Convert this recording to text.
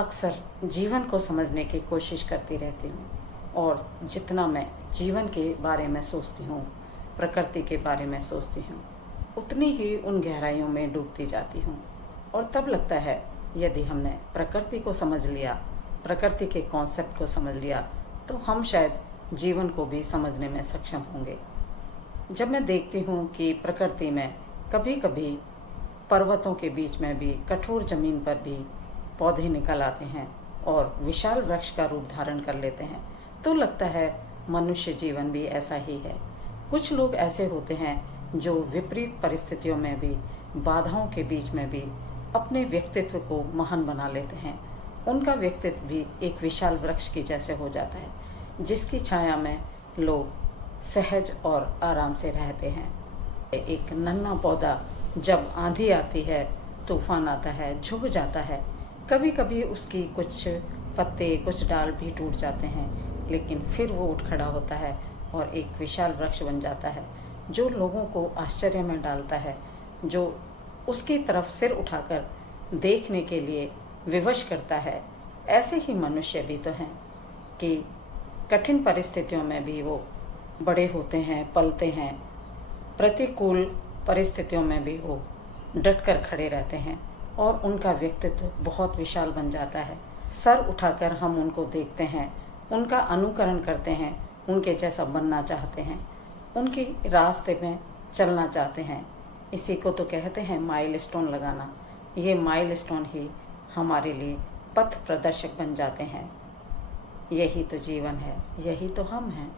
अक्सर जीवन को समझने की कोशिश करती रहती हूँ और जितना मैं जीवन के बारे में सोचती हूँ, प्रकृति के बारे में सोचती हूँ, उतनी ही उन गहराइयों में डूबती जाती हूँ। और तब लगता है यदि हमने प्रकृति को समझ लिया, प्रकृति के कॉन्सेप्ट को समझ लिया, तो हम शायद जीवन को भी समझने में सक्षम होंगे। जब मैं देखती हूँ कि प्रकृति में कभी कभी पर्वतों के बीच में भी, कठोर जमीन पर भी पौधे निकल आते हैं और विशाल वृक्ष का रूप धारण कर लेते हैं, तो लगता है मनुष्य जीवन भी ऐसा ही है। कुछ लोग ऐसे होते हैं जो विपरीत परिस्थितियों में भी, बाधाओं के बीच में भी अपने व्यक्तित्व को महान बना लेते हैं। उनका व्यक्तित्व भी एक विशाल वृक्ष की जैसे हो जाता है, जिसकी छाया में लोग सहज और आराम से रहते हैं। एक नन्हा पौधा जब आंधी आती है, तूफान आता है, झुक जाता है, कभी कभी उसकी कुछ पत्ते, कुछ डाल भी टूट जाते हैं, लेकिन फिर वो उठ खड़ा होता है और एक विशाल वृक्ष बन जाता है, जो लोगों को आश्चर्य में डालता है, जो उसकी तरफ सिर उठाकर देखने के लिए विवश करता है। ऐसे ही मनुष्य भी तो हैं कि कठिन परिस्थितियों में भी वो बड़े होते हैं, पलते हैं, प्रतिकूल परिस्थितियों में भी वो डटकर खड़े रहते हैं और उनका व्यक्तित्व बहुत विशाल बन जाता है। सर उठाकर हम उनको देखते हैं, उनका अनुकरण करते हैं, उनके जैसा बनना चाहते हैं, उनके रास्ते में चलना चाहते हैं। इसी को तो कहते हैं माइलस्टोन लगाना। ये माइलस्टोन ही हमारे लिए पथ प्रदर्शक बन जाते हैं। यही तो जीवन है, यही तो हम हैं।